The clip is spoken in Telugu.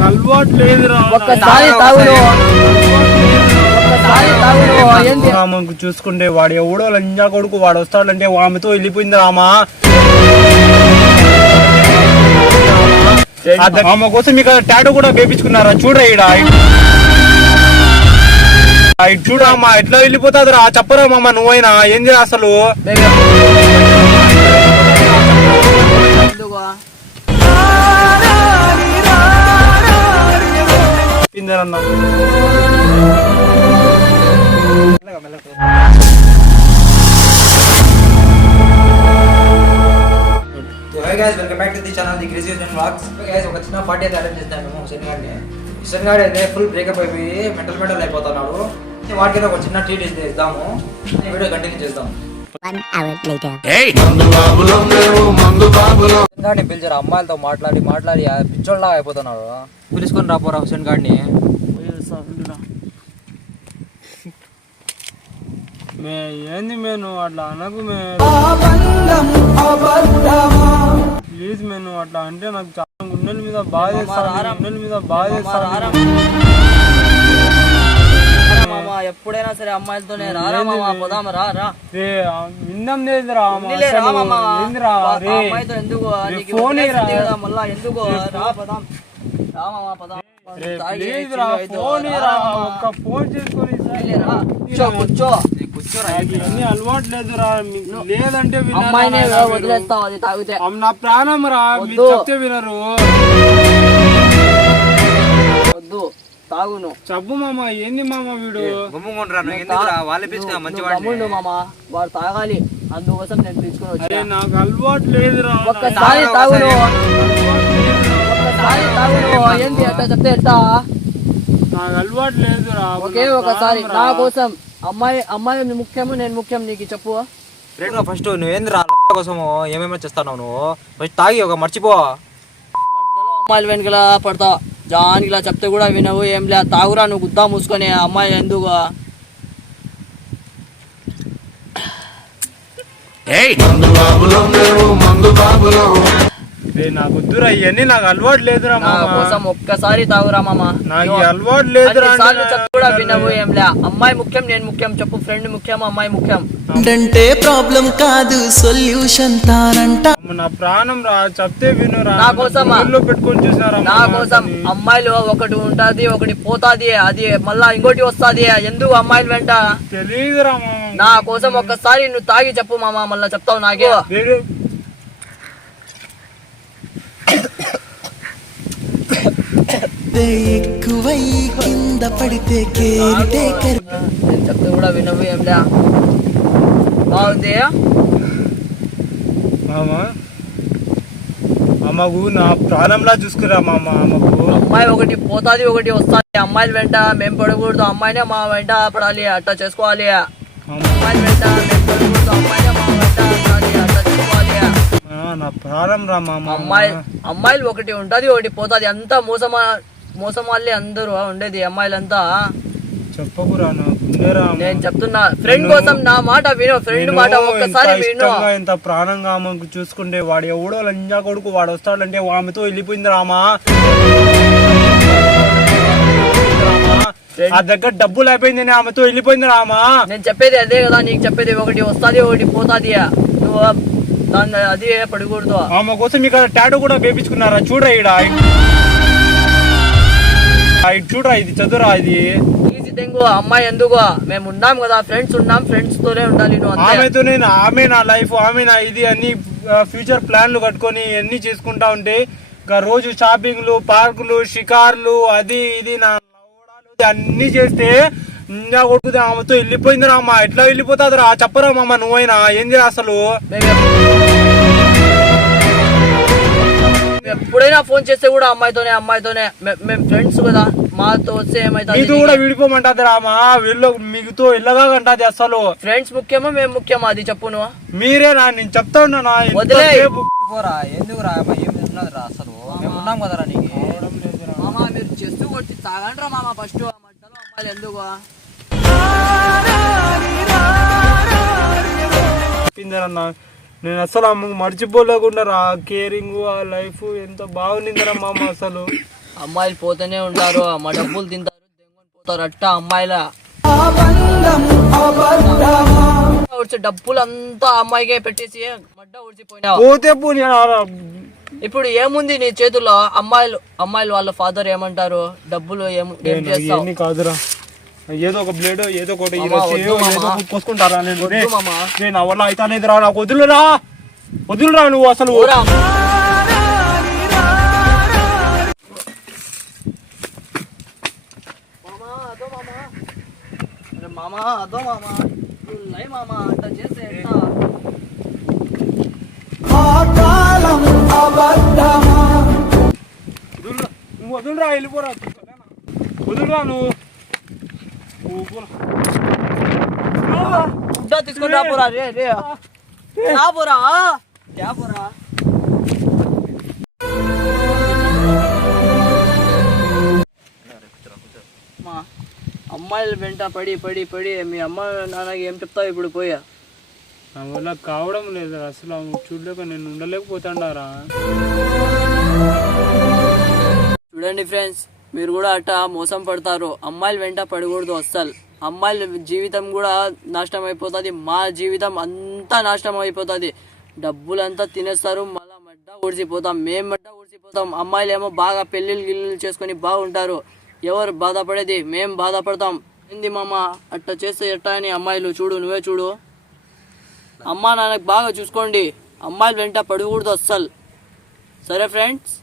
అలవాటు లేదురా. ఒక్కసారి రామకు చూసుకుంటే వాడు ఎవడో లంజా కొడుకు వాడు వస్తాడంటే ఆమెతో వెళ్ళిపోయింది రామా ఆమె కోసం మీకు టాటూ కూడా వేపించుకున్నారా? చూడరా ఈడ. ఆ ఇటు చూడు అమ్మా ఎట్లా వెళ్ళిపోతాది రా చెప్పరా మామ నువ్వైనా? ఏంది అసలు? పిందరన్నా hi guys welcome back to the channel the vlogs guys ఒక చిన్న పార్టీ అయితే అరేంజ్ చేస్తాను మేము హుసేన్ గారిని. హుసేన్ గారు అయితే ఫుల్ బ్రేకప్ అయిపోయి మెంటల్ మెంటల్ అయిపోతున్నాడు. వాటికి ఒక చిన్న ట్రీట్ అయితే ఇద్దాము. వీడియో కంటిన్యూ చేద్దాం. పిలిచారు అమ్మాయిలతో మాట్లాడి మాట్లాడి ఆ పిచ్చోళ్ళగా అయిపోతున్నాడు పిలుచుకొని రాపోరా హుసేన్ గారిని మే ఏంది మేను అట్లా అనకు మే? ప్లీజ్ మేను అట్లా అంటే నాకు చాలా గుండెల మీద బాధ గుండెల మీద బాధ మామ ఎప్పుడైనా సరే అమ్మాయిలతోనే రారా మామ పోదాం రా రా. విందాం లేదురా అమ్మాయితో ఎందుకు ఫోన్ మళ్ళా ఎందుకు? రా పదాం. రా మామ పదాం. అలవాటు లేదురా లేదంటే అది తాగితే. అమ్మ, నా ప్రాణం రా. చెప్తే వినరు. వద్దు. తాగును. చెప్పు మామ ఏంది మామ వీడు? తమ్ముడు మామ వాడు తాగాలి అందుకోసం నేను తీసుకుని అరే వచ్చా నాకు అలవాటు లేదురా ఒక్కసారి తాగును. ఒక్కసారి తాగును ఏంటి అట్లా చెప్తే ఎట్టా నాకు అలవాటు లేదురా ఒకే ఒకసారి నా కోసం అమ్మాయి అమ్మాయి ముఖ్యము నేను ముఖ్యం నీకు చెప్పు. రేటుగా ఫస్ట్ నువ్వేంద్రా లంజా కోసము ఏమేమో చేస్తున్నావు నువ్వు? ఫస్ట్ తాగి ఒక మర్చిపో. మధ్యలో అమ్మాయిలు వెనుకలా పడతా. జానికి ఇలా చెప్తే కూడా వినవు ఏం లే తాగురా నువ్వు గుద్దా మూసుకొని అమ్మాయి ఎందుకు? రే నాకు వద్దురా ఇవన్నీ నాకు అలవాటు లేదురా నా మామ. కోసం ఒక్కసారి తాగురా మామ. నాకు అలవాటు లేదురా కూడా వినవు ఏం లే. అమ్మాయి ముఖ్యం నేను ముఖ్యం. చెప్పు ఫ్రెండ్ ముఖ్యం అమ్మాయి ముఖ్యం. అంటే ప్రాబ్లం కాదు సొల్యూషన్ అమ్మ, నా ప్రాణం రా చెప్తే వినురా. నా? ఊర్లో పెట్టుకొని చూసారా నా కోసం అమ్మాయిలు ఒకటి ఉంటది ఒకటి పోతాది అది మళ్ళా ఇంకోటి వస్తాది ఎందుకు అమ్మాయిలు వెంట? తెలియదురా మామ. నా కోసం ఒక్కసారి నువ్వు తాగి చెప్పు మామ మళ్ళా చెప్తావు నాకే. వేరే- ఎక్కువై కింద పడితే కేర్ టేకర్ నేను చెప్తే కూడా వినవు ఏం లే. బాగుంది? మామ? అమ్మకు నా ప్రాణంలా చూసుకురా మామ అమ్మకు. అమ్మాయి ఒకటి పోతాది ఒకటి వస్తాది. అమ్మాయిల వెంట మేము పడకూడదు. అమ్మాయినే మా వెంట పడాలి అట్లా చేసుకోవాలి. అమ్మ, అమ్మాయిల వెంట మేము పడకూడదు. అమ్మాయినే మా వెంట పడాలి అట్లా చేసుకోవాలి. ఆ, నా ప్రాణం రా మామ. అమ్మాయి అమ్మాయిలు ఒకటి ఉంటది ఒకటి పోతాది. అంతా మోసమా మోసం వాళ్ళే అందరూ ఉండేది అమ్మాయిలంతా. చెప్పకురా. నేను చెప్తున్నా ఫ్రెండ్ కోసం నా మాట విను ఫ్రెండ్ మాట ఒక్కసారి విను. ఎంత ప్రాణంగా ఆమెకు చూసుకుంటే వాడు ఎవడో లంజా కొడుకు వాడు వస్తాడంటే ఆమెతో వెళ్ళిపోయింది రామా. ఆ దగ్గర డబ్బులు అయిపోయిందని ఆమెతో వెళ్ళిపోయింది రామా. నేను చెప్పేది అదే కదా నీకు చెప్పేది ఒకటి వస్తాది ఒకటి పోతాది. నువ్వు దాన్ని అది పడకూడదు. ఆమె కోసం ఇక్కడ టాటూ కూడా వేపించుకున్నారా? ఈడ. ఆ, ఇటు చూడరా ఇది చదువురా ఇది. ఈజీ అమ్మాయి ఎందుకు? మేము ఉన్నాం కదా ఫ్రెండ్స్ ఉన్నాం ఫ్రెండ్స్ తోనే ఉండాలి నువ్వు అంతే. ఆమెతో నేను ఆమె నా లైఫ్ ఆమె నా ఇది అన్ని ఫ్యూచర్ ప్లాన్లు కట్టుకొని అన్ని చేసుకుంటా ఉంటే ఇంకా రోజు షాపింగ్లు పార్కులు షికార్లు అది ఇది నా లవడాలు అన్ని చేస్తే ఇంకా కొడుకుది ఆమెతో వెళ్ళిపోయింది రామ్మ ఎట్లా వెళ్ళిపోతుంది రా చెప్పరా మామ నువ్వైనా? ఏంది అసలు? మేము ఎప్పుడైనా ఫోన్ చేస్తే కూడా అమ్మాయితోనే అమ్మాయితోనే. మే- మేము ఫ్రెండ్స్ కదా. మాతో వస్తే మీతో ఏమైతుంది కూడా విడిపోమంటది రామా వీళ్ళు మీతో వెళ్ళగా కంటది అసలు ఫ్రెండ్స్ ముఖ్యమా మేము ముఖ్యమా? అది చెప్పు నువ్వు. మీరే నా నేను చెప్తా ఉన్నా. ఎంతసేపు పోరా ఎందుకురా ఏం ఉన్నదిరా అసలు? మేము ఉన్నాం కదరా నీకు. మామ మీరు చెస్ట్ కొట్టి తాగండ్రా మామ ఫస్ట్ ఆ మధ్యలో అమ్మాయిలు ఎందుకు? చెప్పిందరన్న నేను అసలు మర్చిపోలేకుండా రా కేరింగ్ ఆ లైఫ్ ఎంత బాగుండిందిరా మామ అసలు. అమ్మాయిలు పోతూనే ఉంటారు మా డబ్బులు తింటారు పోతారు అట్ట అమ్మాయిల. వచ్చే డబ్బులు అంతా అమ్మాయికే పెట్టేసి మడ్డ పోతే పోనీ ఇప్పుడు ఏముంది నీ చేతుల్లో? అమ్మాయిలు అమ్మాయిలు వాళ్ళ ఫాదర్ ఏమంటారు? డబ్బులు ఏం ఏం చేస్తావు? కాదురా. ఏదో ఒక బ్లేడ్ ఏదో ఒకటి కోసుకుంటారా నేను? వద్దు రే, మామ. రే, నా వల్ల అయితే రా నాకు వదులురా. వదులురా నువ్వు అసలు. మామా, అదో మామా. లై మామా, నువ్వు వదులురా వెళ్ళిపోరా. వదులురా నువ్వు. తీసుకొని రాపోరా రే రే. రాపోరా రాపోరా మా అమ్మాయిల వెంట పడి పడి పడి మీ అమ్మ నాన్నకి ఏం చెప్తావు ఇప్పుడు పోయా? నా వల్ల కావడం లేదు అసలు చూడలేక నేను ఉండలేకపోతాడారా? చూడండి ఫ్రెండ్స్ మీరు కూడా అట్టా మోసం పడతారు. అమ్మాయిలు వెంట పడకూడదు అస్సలు. అమ్మాయిల జీవితం కూడా నాశనం అయిపోతుంది. మా జీవితం అంతా నాశనం అయిపోతుంది. డబ్బులంతా తినేస్తారు మళ్ళా మడ్డ ఊడ్చిపోతాం. మేము మడ్డ ఊడ్చిపోతాం. అమ్మాయిలు ఏమో బాగా పెళ్ళిళ్ళు గిల్లులు చేసుకొని బాగుంటారు. ఎవరు బాధపడేది? మేము బాధపడతాం. ఏంది మామ? అట్ట చేస్తే ఎట్టా అని అమ్మాయిలు చూడు నువ్వే చూడు. అమ్మా నాన్నకి బాగా చూసుకోండి. అమ్మాయిలు వెంట పడకూడదు అస్సలు. సరే ఫ్రెండ్స్?